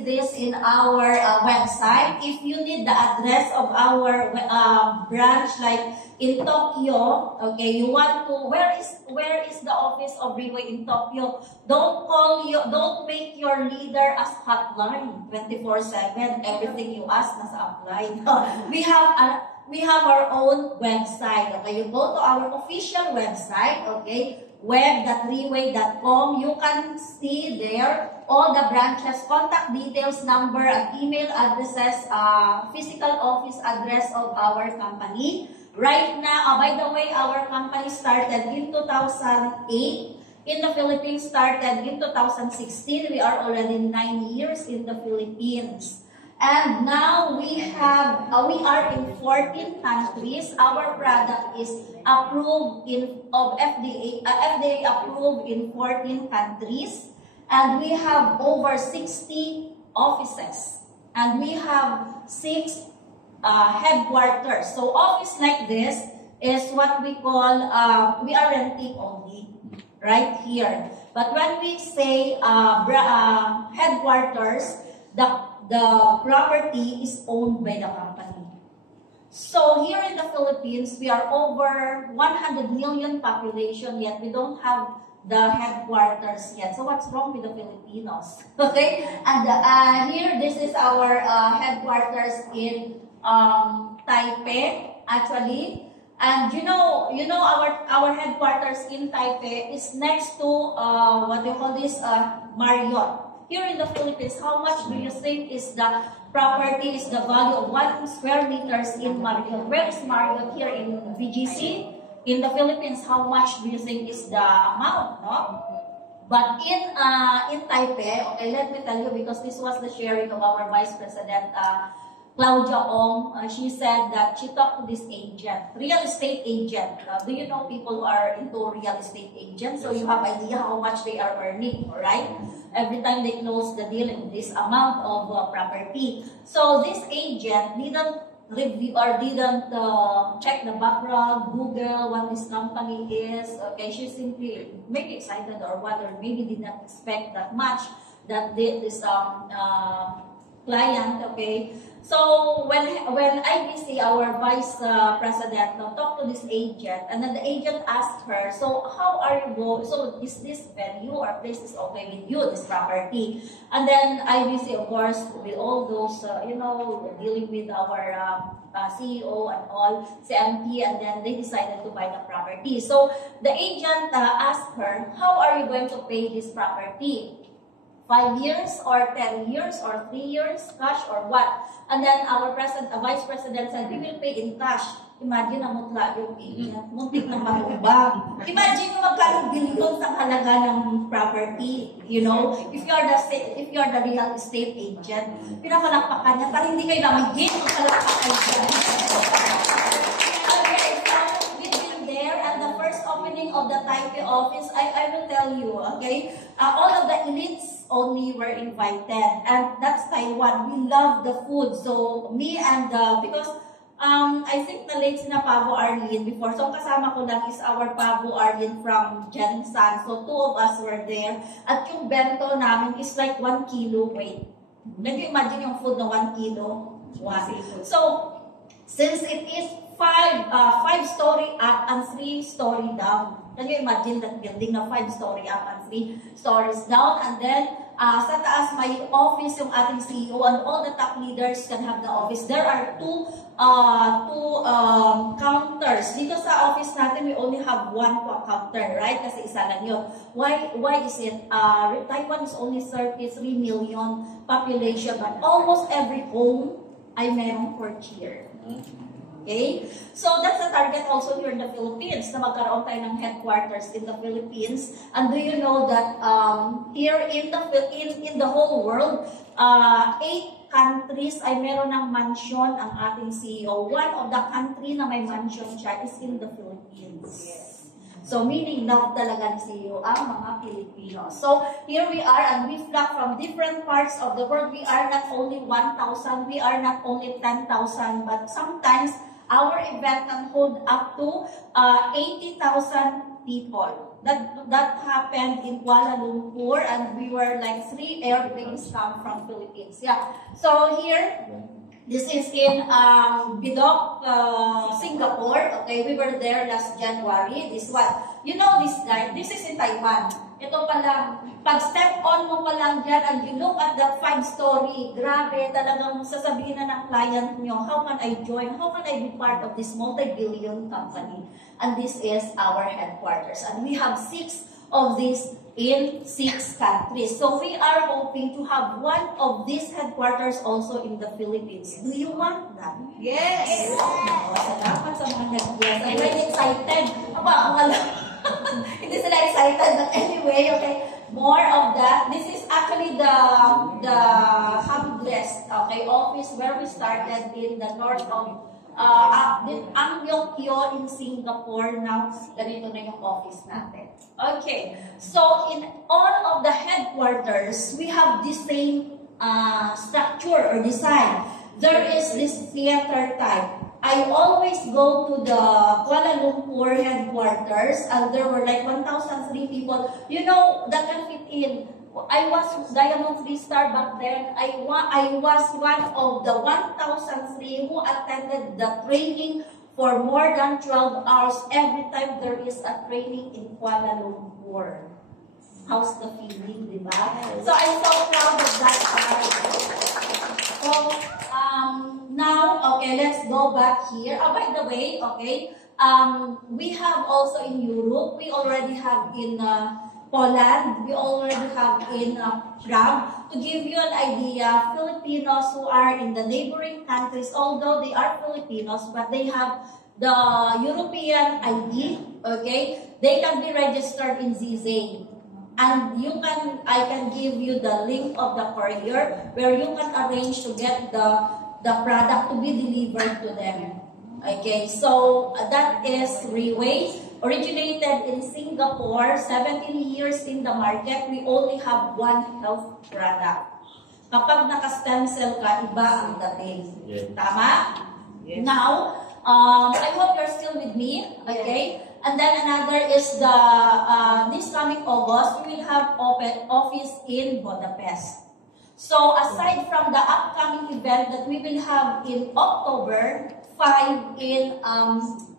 this in our website. If you need the address of our branch, like in Tokyo, okay, you want to, where is the office of Riway in Tokyo? Don't make your leader as hotline 24/7. Everything you ask nasa upline. We have our own website. Okay, you go to our official website. Okay, web.riway.com. You can see there all the branches, contact details, number, and email addresses, physical office address of our company. Right now, by the way, our company started in 2008. In the Philippines, started in 2016. We are already 9 years in the Philippines. And now we are in 14 countries. Our product is approved FDA approved in 14 countries. And we have over 60 offices. And we have 6 headquarters. So office like this is what we call, we are renting only, right here. But when we say headquarters, the property is owned by the company. So here in the Philippines, we are over 100 million population, yet we don't have the headquarters yet. So what's wrong with the Filipinos? Okay, and here, this is our headquarters in Taipei, actually. And you know our headquarters in Taipei is next to what do you call this, Marriott. Here in the Philippines, how much do you think is the property, is the value of 1 square meters in Marriott? Where is Marriott? Here in BGC? In the Philippines, how much do you think is the amount, no? But in Taipei, okay, let me tell you, because this was the sharing of our Vice President, Claudia Ong. She said that she talked to this agent, real estate agent. Do you know people who are into real estate agents? So you have idea how much they are earning, right? Every time they close the deal in this amount of property. So this agent didn't review or didn't check the background, Google what this company is. Okay, she simply maybe excited or what, or maybe did not expect that much that this client, okay. So when IBC, our Vice President, talked to this agent, and then the agent asked her, so how are you going? So is this venue or place is okay with you, this property? And then IBC, of course, with all those, dealing with our CEO and all, CMP, and then they decided to buy the property. So the agent asked her, how are you going to pay this property? 5 years or 10 years or 3 years, cash or what? And then our Vice President said, we will pay in cash. Imagine na mutla yung agent, muntik na matubag. Imagine kung magkano billions ang halaga ng property, you know? If you are the real estate agent, pinapalakpakan niya, para hindi kayo namigin kung palakpakan niya. Of the Taipei office, I will tell you, okay, all of the elites only were invited, and that's Taiwan. We love the food, so me and because I think the late na Pavo Arlene before, so kasama ko lang is our Pavo Arlene from Jensan, so 2 of us were there, at yung bento namin is like 1 kilo weight. Can you imagine yung food na 1 kilo? Wow. So since it is 5-story up and 3-story down. Can you imagine that building na 5-story up and 3 stories down? And then, sa taas may office yung ating CEO, and all the top leaders can have the office. There are two counters. Dito sa office natin, we only have 1 counter, right? Kasi isa lang yun. Why is it? Taiwan is only 33 million population, but almost every home ay merong 4 chair. Okay? So that's the target also here in the Philippines, na magkaroon tayo ng headquarters in the Philippines. And do you know that here in the whole world, 8 countries ay meron ng mansion ang ating CEO. One of the country na may mansion siya is in the Philippines. Yes. So meaning love talaga ni CEO ang mga Pilipino. So here we are, and we flock from different parts of the world. We are not only 1,000, we are not only 10,000, but sometimes our event can hold up to 80,000 people. that happened in Kuala Lumpur, and we were like 3 airplanes from Philippines. Yeah. So here, this is in Bidok, Singapore. Okay, we were there last January. This one, you know this guy. This is in Taiwan. Ito pala, pag step on mo pa lang dyan and you look at that 5-story, grabe, talagang sasabihin na ng client nyo, how can I join? How can I be part of this multi-billion company? And this is our headquarters. And we have 6 of these in 6 countries. So we are hoping to have one of these headquarters also in the Philippines. Do you want that? Yes! Salamat sa mga nag-yes. I'm very excited. Aba, ang alam. Hindi sila excited, but anyway, okay. More of that. This is actually the humblest, okay, office where we started in the north of Ang Mo Kio in Singapore. Now, ganito na yung office natin. Okay. So, in all of the headquarters, we have the same structure or design. There is this theater type. I always go to the Kuala Lumpur headquarters, and there were like 1,003 people. You know, that can fit in. I was Diamond 3-star back then. I was one of the 1,003 who attended the training for more than 12 hours every time there is a training in Kuala Lumpur. How's the feeling, di ba? So I'm so proud of that part. So, now, okay, let's go back here. By the way, okay, we have also in Europe, we already have in Poland, we already have in Prague. To give you an idea, Filipinos who are in the neighboring countries, although they are Filipinos, but they have the European ID, okay, they can be registered in ZZ. And I can give you the link of the courier where you can arrange to get the product to be delivered to them. Okay, so that is Riway, originated in Singapore, 17 years in the market. We only have one health product. Kapag naka-stem cell ka, iba ang dating. Yeah. Tama? Yes. Now, I hope you're still with me. Okay? Yes. And then another is the this coming August, we will have open office in Budapest. So aside from the upcoming event that we will have in October 5 in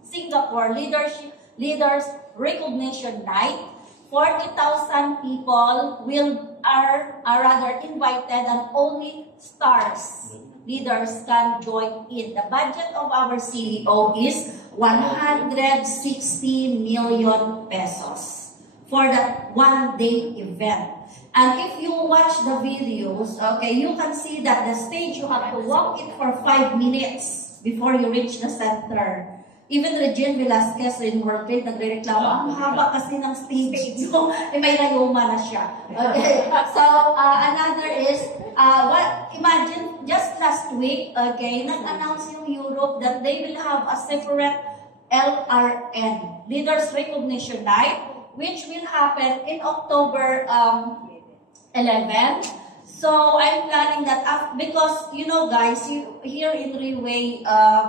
Singapore, Leaders Recognition Night, 40,000 people are rather invited, and only stars leaders can join in. The budget of our CEO is 160 million pesos for that one-day event. And if you watch the videos, okay, you can see that the stage, you have to walk it for 5 minutes before you reach the center. Even Regine Velasquez in World Trade, nagre-reklamo, ang haba kasi ng stage nyo, may rayoma na siya. Okay, so another is, imagine, just last week, okay, nag-announce yung Europe that they will have a separate LRN, Leaders Recognition Night, which will happen in October 11. So I'm planning that because you know guys, here in Riway,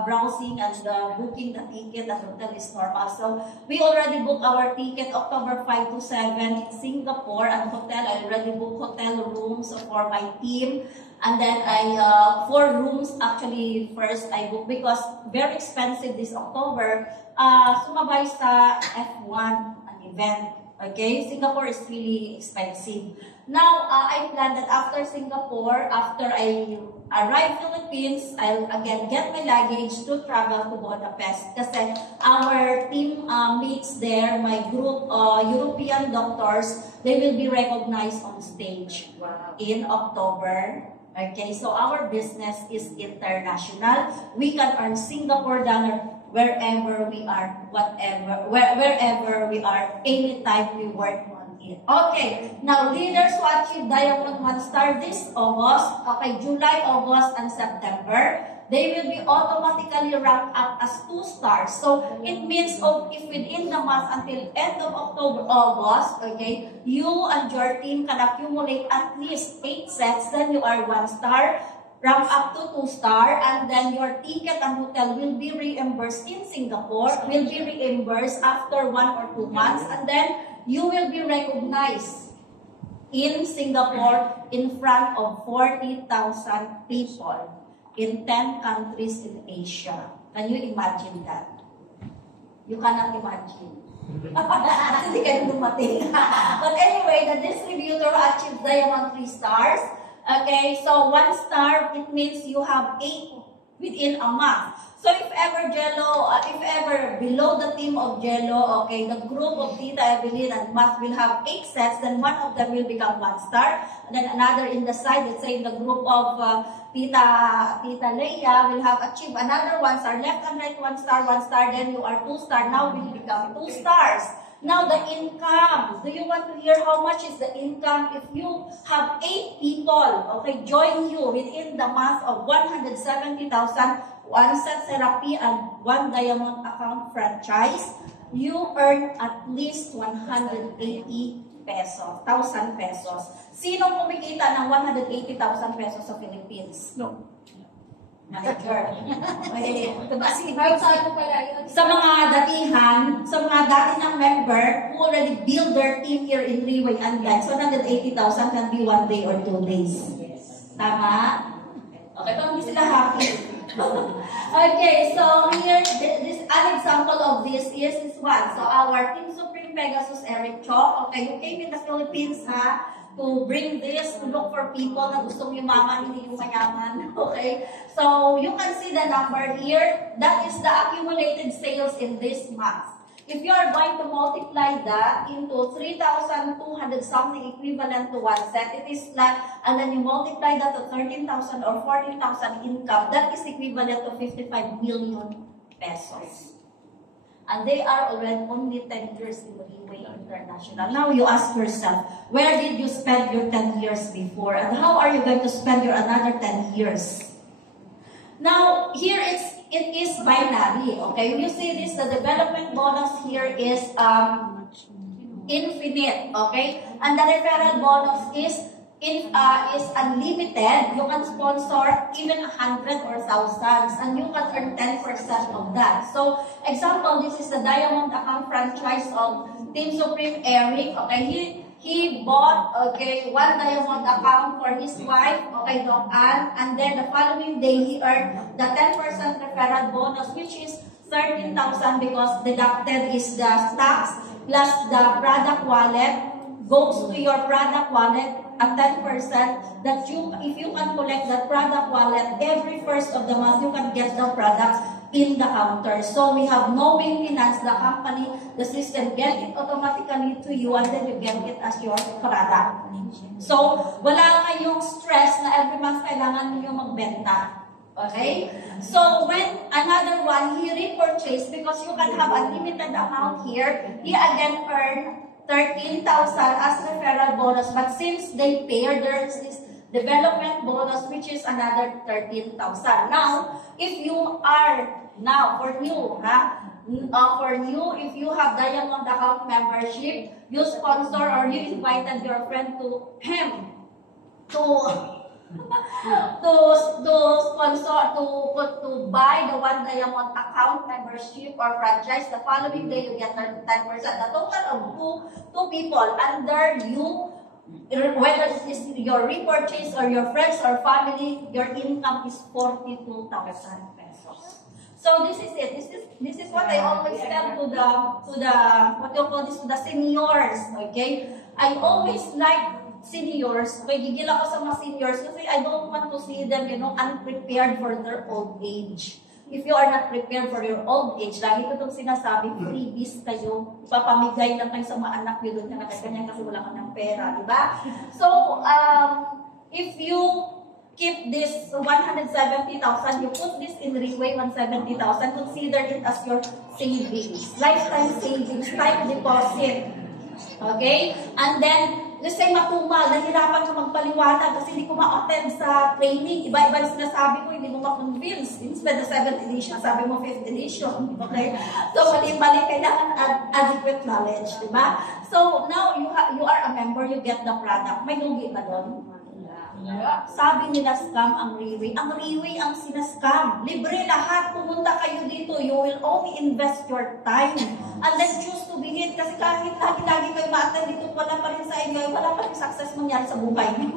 browsing and booking the ticket, the hotel is normal. So we already booked our ticket October 5 to 7 in Singapore and hotel. I already booked hotel rooms for my team. And then 4 rooms actually first I booked because very expensive this October. Sumabay sa F1 an event. Okay, Singapore is really expensive. Now, I plan that after Singapore, after I arrive Philippines, I'll again get my luggage to travel to Budapest. Kasi our team mates there, my group, European doctors, they will be recognized on stage in October. Okay, so our business is international. We can earn Singapore dollar wherever we are, wherever we are, anytime we work on it. Okay, now leaders who achieve Diamond 1-star this August, okay, July, August, and September, they will be automatically ranked up as 2 stars. So it means if within the month until end of October, August, okay, you and your team can accumulate at least 8 sets, then you are 1 star. Rank up to 2 star, and then your ticket and hotel will be reimbursed in Singapore, will be reimbursed after 1 or 2 months, and then you will be recognized in Singapore in front of 40,000 people in 10 countries in Asia. Can you imagine that? You cannot imagine. Hindi kayo dumating. But anyway, the distributor achieved Diamond 3 stars. Okay, so 1 star, it means you have 8 within a month. So if ever below the team of Jello, okay, the group of Tita Evelyn and Mas will have 8 sets, then one of them will become 1 star. And then another in the side, let's say the group of Tita Leia will have achieved another 1 star. Left and right, 1 star, then you are 2 star. Now will become 2 stars. Now the income. Do you want to hear how much is the income? If you have 8 people, okay, join you within the month of 170,000, 1 set therapy and 1 diamond account franchise, you earn at least 180 pesos, 1,000 pesos. Sino kumikita ng 180,000 pesos sa Philippines? No. Manager. Sa mga datihan, sa mga dati ng member who already build their team here in Riway and Lex, 180,000 can be 1 day or 2 days. Tama? Okay, pero hindi sila happy. Okay, so here, this an example of this is this one. So our Team Supreme Pegasus Eric Cho, okay, you came in the Philippines, ha? To bring this, to look for people na gustong yumaman, hindi yung mayaman. Okay? So, you can see the number here. That is the accumulated sales in this month. If you are going to multiply that into 3,200 something equivalent to 1 set, it is like, and then you multiply that to 13,000 or 14,000 income, that is equivalent to 55 million pesos. And they are already only 10 years in Riway International. Now you ask yourself, where did you spend your 10 years before? And how are you going to spend your another 10 years? Now, here it is binary. Okay, you see this, the development bonus here is infinite. Okay, and the referral bonus is unlimited. You can sponsor even 100 or thousands, and you can earn 10% of that. So, example, this is the Diamond Account franchise of Team Supreme Eric. Okay, he bought 1 Diamond account for his wife, okay, Doc Ann, and then the following day he earned the 10% referral bonus, which is 13,000 because deducted is the tax plus the product wallet goes to your product wallet at 10%, that if you can collect that product wallet every first of the month, you can get the products in the counter. So we have no maintenance, the company, the system get it automatically to you and then you get it as your product. So wala kayong stress na every month kailangan niyo magbenta. Okay? So when another one, he repurchased because you can have unlimited amount here, he again earned 13,000 as referral bonus, but since they pair, there is this development bonus which is another 13,000. Now, if you are for new, if you have Diamond account membership, you sponsor or you invited your friend to him to sponsor, to buy the 1 Diamond account membership or franchise, the following day you get 10%. The total of two people under you, whether it is your repurchase or your friends or family, your income is 42,000 pesos. So this is it. This is what I always tell to the what you call this, to the seniors. Okay, I always like seniors. Okay, gigil ako sa mga seniors kasi I don't want to see them, unprepared for their old age. If you are not prepared for your old age, lagi ko itong sinasabi, freebies kayo, ipapamigay lang kayo sa mga anak nyo doon na kanya kasi wala ka ng pera, di ba? So, if you keep this 170,000, you put this in Riway 170,000, consider it as your savings, lifetime savings, type deposit. Okay? And then, let's say matumal, nahirapan ka magpaliwanag kasi hindi ko ma-attend sa training. Iba-iba yung sinasabi ko, hindi mo ma-convince. Instead of 7th edition, sabi mo 5th edition. Okay? So, mali-mali, kailangan adequate knowledge. Diba? So, now, you are a member, you get the product. May lugi ba doon? Sabi nila scam ang Riway. Ang Riway ang sinascam. Libre lahat. Pumunta kayo dito. You will only invest your time. And then choose to be hit. Kasi kahit lagi-lagi kayo ma-attend dito, wala pa rin sa inyo, wala pa rin success mangyari sa buhay niyo.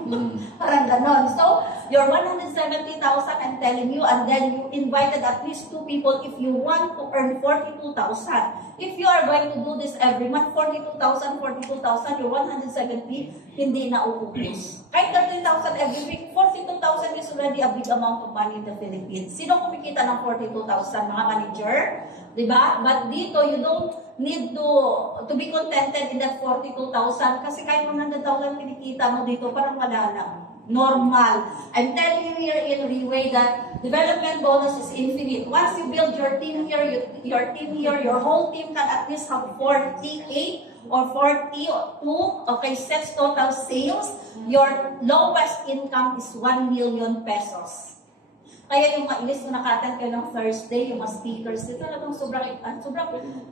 Parang ganon. So, your 170,000, I'm telling you, and then you invited at least 2 people if you want to earn 42,000. If you are going to do this every month, 42,000, your 170, hindi na uubos. Kahit 30,000 every week, 42,000 is already a big amount of money in the Philippines. Sino kumikita ng 42,000? Mga manager? Diba? But dito, you don't need to be contented in that 42,000 kasi kahit 100,000 kinikita mo dito, parang wala lang. Normal. I'm telling you here in Reway that development bonus is infinite. Once you build your team here, your whole team can at least have 48 or 42, okay, sets total sales. Your lowest income is 1 million pesos. Kaya yung mailis na naka-attend kayo ng Thursday, yung mga speakers, ito talagang sobrang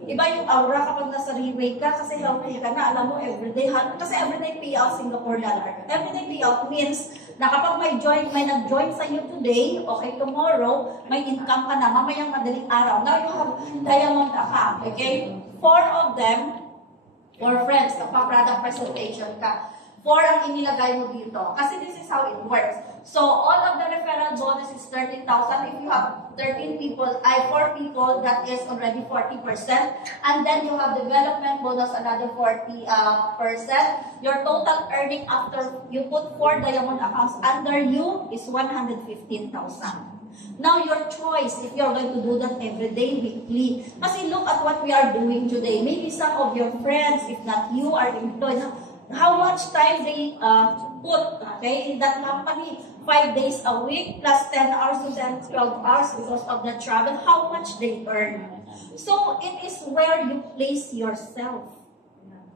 iba yung aura kapag nasa Reway ka kasi healthy ka na, alam mo, everyday payout Singapore dollar. Everyday payout means na kapag may nag-join sa iyo today, okay, tomorrow, may income ka na, mamayang madaling araw. Now you have diamond account, okay? 4 of them, 4 friends, kapag-product presentation ka. 4 ang inilagay mo dito. Kasi this is how it works. So, all of the referral bonus is 30,000. If you have 4 people, that is already 40%. And then you have development bonus, another 40%. Your total earning after you put 4 diamond accounts under you is 115,000. Now, your choice, if you're going to do that every day, weekly. Kasi look at what we are doing today. Maybe some of your friends, if not you, are employed. How much time they put, okay, in that company? 5 days a week, plus 10 hours to 10, 12 hours because of the travel. How much they earn? So, it is where you place yourself.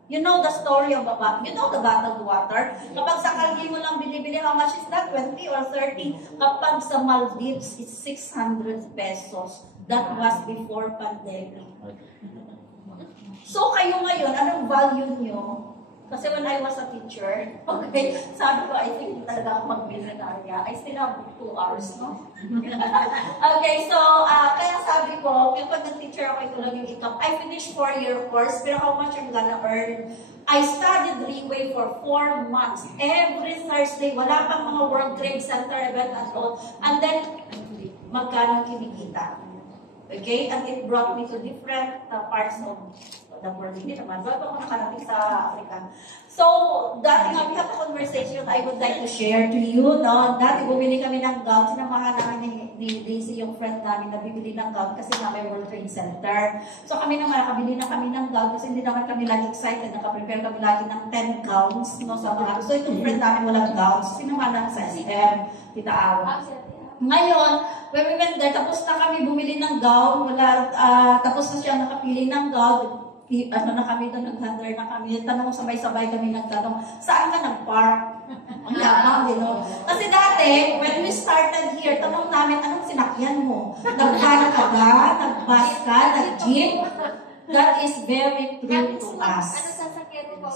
You know the story of you know the bottled water? Kapag sa Kalgi mo lang binibili, how much is that? 20 or 30? Kapag sa Maldives, it's 600 pesos. That was before pandemic. So, kayo ngayon, anong value nyo? Kasi when I was a teacher, okay, sabi ko, I think talaga ako mag-millionaire. I still have 2 hours, no? Okay, so, kaya sabi ko, kapag nag-teacher ako, ito lang yung income. I finished 4-year course, pero how much I'm gonna earn? I studied Reway for 4 months. Every Thursday, wala pang mga World Trade Center event at all. And then, magkano kinikita? Okay, and it brought me to different parts of the world. Hindi naman, bago ako nakarating sa Africa. So, dati nga, we have a conversation I would like to share to you, no? Dati bumili kami ng gown, sinamahan namin ni Daisy, yung friend namin, na bibili ng gown kasi nga may World Trade Center. So, kami naman, nakabili na kami ng gown kasi hindi naman kami lagi excited, nakaprepare kami lagi ng 10 gowns, no, sa mga. So, itong friend namin walang gowns, sinamahan namin sa SM, Tita Awa. Ngayon, when we went there, tapos na kami bumili ng gown, tapos na siya nakapili ng gown, na kami doon, nag-handler na kami, tanong sabay-sabay kami nagtanong, saan ka nag-park? Ang yabang, you know? Kasi dati, when we started here, tanong namin, anong sinakyan mo? Nag-van ka ba? Nag-bus ka? Nag-jeep? That is very true to us.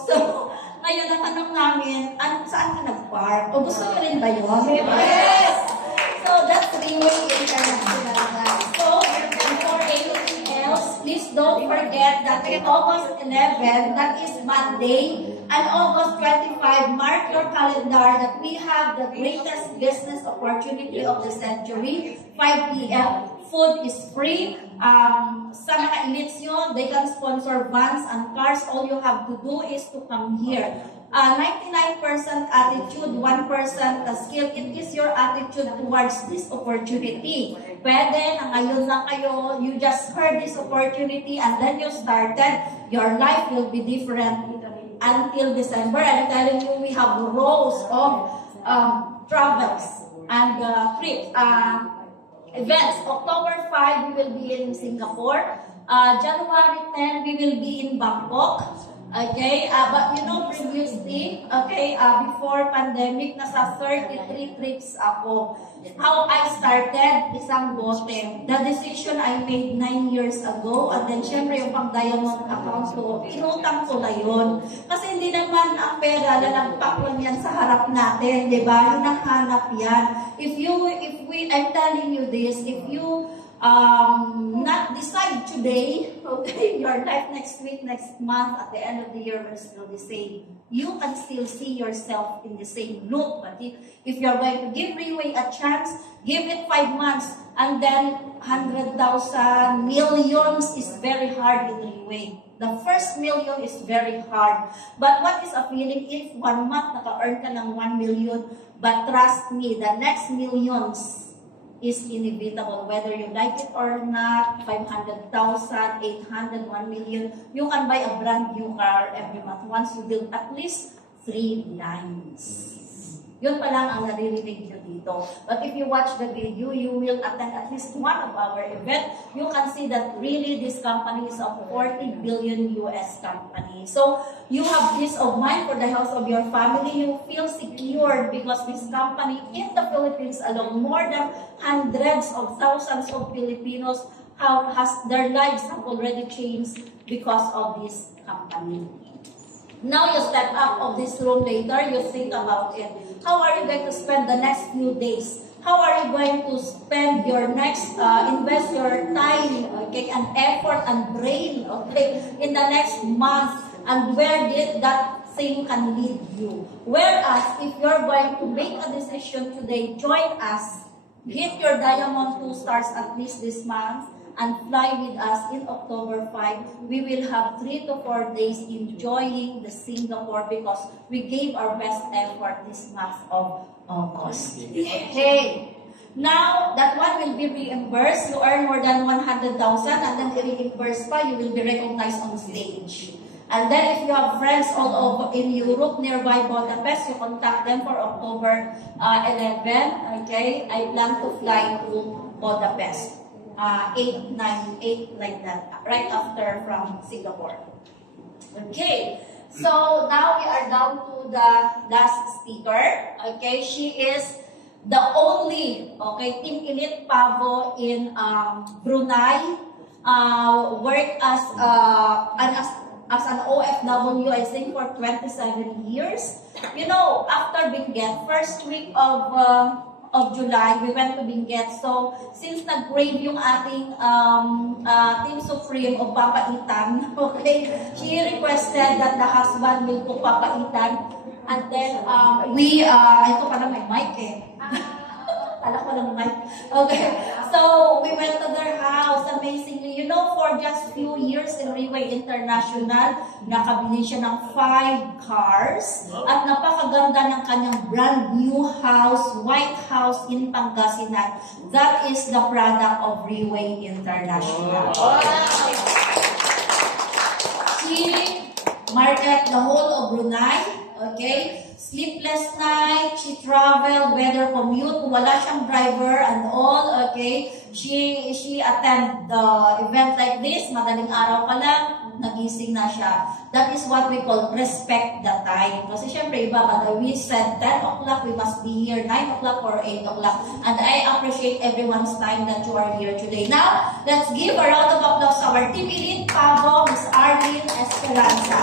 So, ngayon, natanong namin, saan ka nag-park? O gusto nyo rin ba yun? Yes! So, that's Reway International. So, before anything else, please don't forget that in August 11, that is Monday, and August 25, mark your calendar that we have the greatest business opportunity of the century, 5 p.m. Food is free. Sa mga elites yun, they can sponsor vans and cars. All you have to do is to come here. 99% attitude, 1% skill. It is your attitude towards this opportunity. Pwede na ngayon lang kayo, you just heard this opportunity and then you started, your life will be different until December. I'm telling you, we have rows of travels and trips, events. October 5, we will be in Singapore. January 10, we will be in Bangkok. Okay, but you know, previously, okay, before pandemic, nasa 33 trips ako. How I started, isang bote. The decision I made 9 years ago, and then syempre yung pang-diamond account ko, inutang ko na yun. Kasi hindi naman ang pera na nagpakwan yan sa harap natin, di ba? Yung nakahanap yan. I'm telling you this, if you not decide today, okay, your life next week, next month, at the end of the year will still the same. You can still see yourself in the same loop. But if you're going to give Riway a chance, give it 5 months, and then 100,000, millions is very hard in Riway. The first million is very hard. But what is a feeling if 1 month naka-earn ka ng 1 million, but trust me, the next millions is inevitable, whether you like it or not. 500,000, 800, 1 million. You can buy a brand new car every month once you build at least 3 lines. Yun pa lang ang naririnig nyo dito. But if you watch the video, you will attend at least one of our event. You can see that really this company is a 40 billion US company. So you have peace of mind for the health of your family. You feel secured because this company in the Philippines alone, more than hundreds of thousands of Filipinos their lives have already changed because of this company. Now you step up of this room later, you think about it. How are you going to spend the next few days? How are you going to spend your next, invest your time, okay, and effort and brain, okay, in the next month? And where did that thing can lead you? Whereas, if you're going to make a decision today, join us, hit your Diamond 2 stars at least this month, and fly with us in October 5. We will have 3 to 4 days enjoying the Singapore because we gave our best effort this month of August. Hey! Now, that one will be reimbursed. You earn more than 100,000 and then reimbursed pa, you will be recognized on stage. And then if you have friends all over in Europe, nearby Budapest, you contact them for October 11. Okay? I plan to fly to Budapest. 8, 9, 8 like that, right after from Singapore. Okay, so now we are down to the last speaker. Okay, she is the only, okay, Team Elite Pavo in Brunei, worked as an OFW, I think, for 27 years. You know, after Benguet, first week of July, we went to Benguet. So, since nag-grade yung ating Team Supreme o papaitan, okay, she requested that the husband will cook papaitan. And then, ito pala may mic eh. Kala ko lang mic. Okay, so we went to their house, amazingly. You know, for just few years in Riway International, nakabili siya ng 5 cars. At napakaganda ng kanyang brand new house, White House in Pangasinan. That is the product of Riway International. Wow. She market the whole of Brunei, okay? Sleepless night, she traveled, whether commute, wala siyang driver and all, okay? She attend the event like this, madaling araw pa lang, nagising na siya. That is what we call respect the time. Kasi syempre, iba ba, we said 10 o'clock, we must be here, 9 o'clock or 8 o'clock. And I appreciate everyone's time that you are here today. Now, let's give a round of applause to our Team Elite Pavo, Ms. Arlene Esperanza.